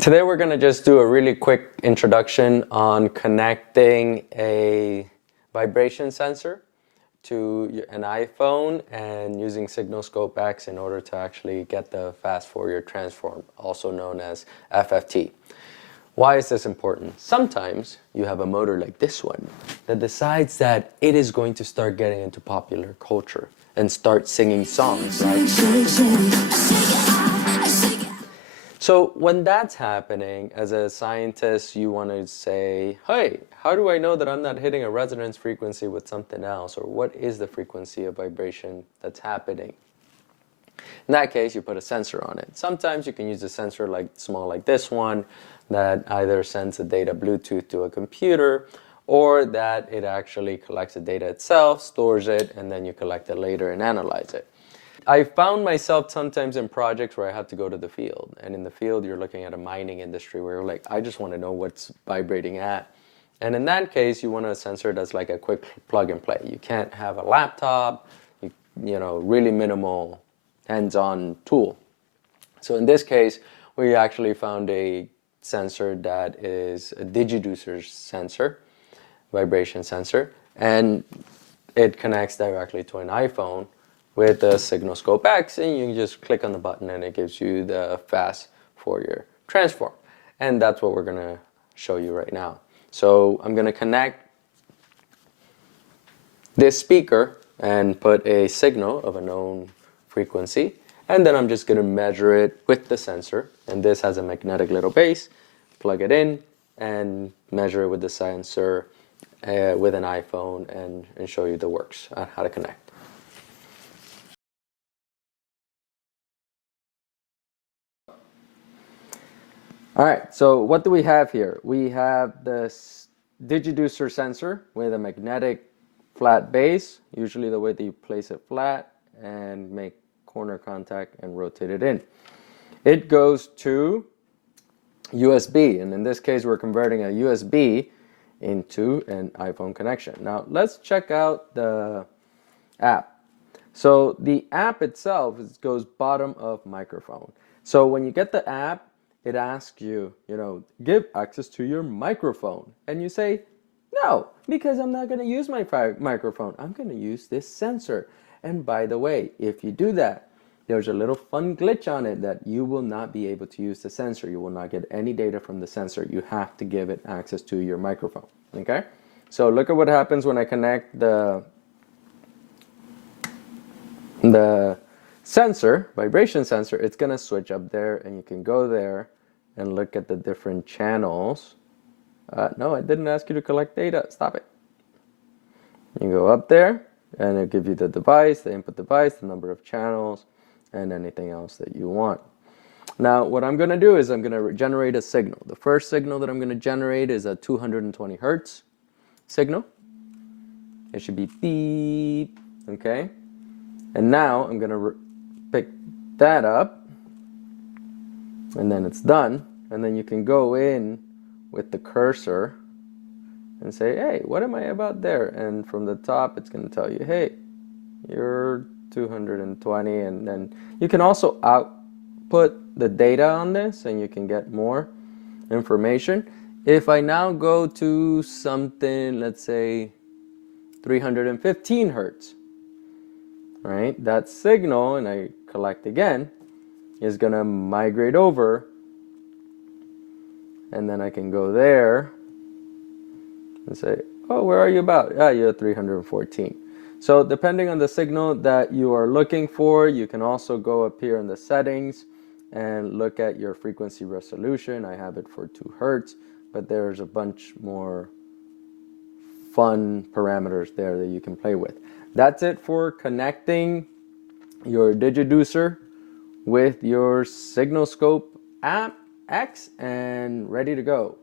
Today we're going to just do a really quick introduction on connecting a vibration sensor to an iPhone and using Signalscope X in order to actually get the fast Fourier transform, also known as FFT. Why is this important? Sometimes you have a motor like this one that decides that it is going to start getting into popular culture and start singing songs, right? So when that's happening, as a scientist, you want to say, hey, how do I know that I'm not hitting a resonance frequency with something else? Or what is the frequency of vibration that's happening? In that case, you put a sensor on it. Sometimes you can use a sensor small like this one that either sends the data Bluetooth to a computer or that it actually collects the data itself, stores it, and then you collect it later and analyze it. I found myself sometimes in projects where I had to go to the field. And in the field, you're looking at a mining industry where you're like, I just want to know what's vibrating at. And in that case, you want a sensor that's like a quick plug and play. You can't have a laptop, really minimal hands-on tool. So in this case, we actually found a sensor that is a Digiducer sensor, vibration sensor, and it connects directly to an iPhone with the Signalscope X, and you can just click on the button and it gives you the fast Fourier transform. And that's what we're going to show you right now. So I'm going to connect this speaker and put a signal of a known frequency, and then I'm just going to measure it with the sensor. And this has a magnetic little base. Plug it in and measure it with the sensor with an iPhone and show you the works on how to connect. All right, so what do we have here? We have this Digiducer sensor with a magnetic flat base, usually the way that you place it flat and make corner contact and rotate it in. It goes to USB, and in this case we're converting a USB into an iPhone connection. Now let's check out the app. So the app itself goes bottom of microphone. So when you get the app, it asks you, give access to your microphone. And you say, no, because I'm not going to use my microphone. I'm going to use this sensor. And by the way, if you do that, there's a little fun glitch on it that you will not be able to use the sensor. You will not get any data from the sensor. You have to give it access to your microphone. Okay? So look at what happens when I connect the sensor, vibration sensor. It's going to switch up there, and you can go there and look at the different channels. No, I didn't ask you to collect data. Stop it. You go up there, and it'll give you the device, the input device, the number of channels, and anything else that you want. Now, what I'm going to do is I'm going to generate a signal. The first signal that I'm going to generate is a 220 hertz signal. It should be beep, okay? And now I'm going to pick that up, and then it's done. And then you can go in with the cursor and say, hey, what am I about there? And from the top, it's going to tell you, hey, you're 220. And then you can also output the data on this, and you can get more information. If I now go to something, let's say 315 hertz, right? That signal, and I collect again, is going to migrate over, and then I can go there and say, oh, where are you about? Yeah, you're at 314. So depending on the signal that you are looking for, you can also go up here in the settings and look at your frequency resolution. I have it for 2 hertz, but there's a bunch more fun parameters there that you can play with. That's it for connecting your Digiducer with your Signalscope app X, and ready to go.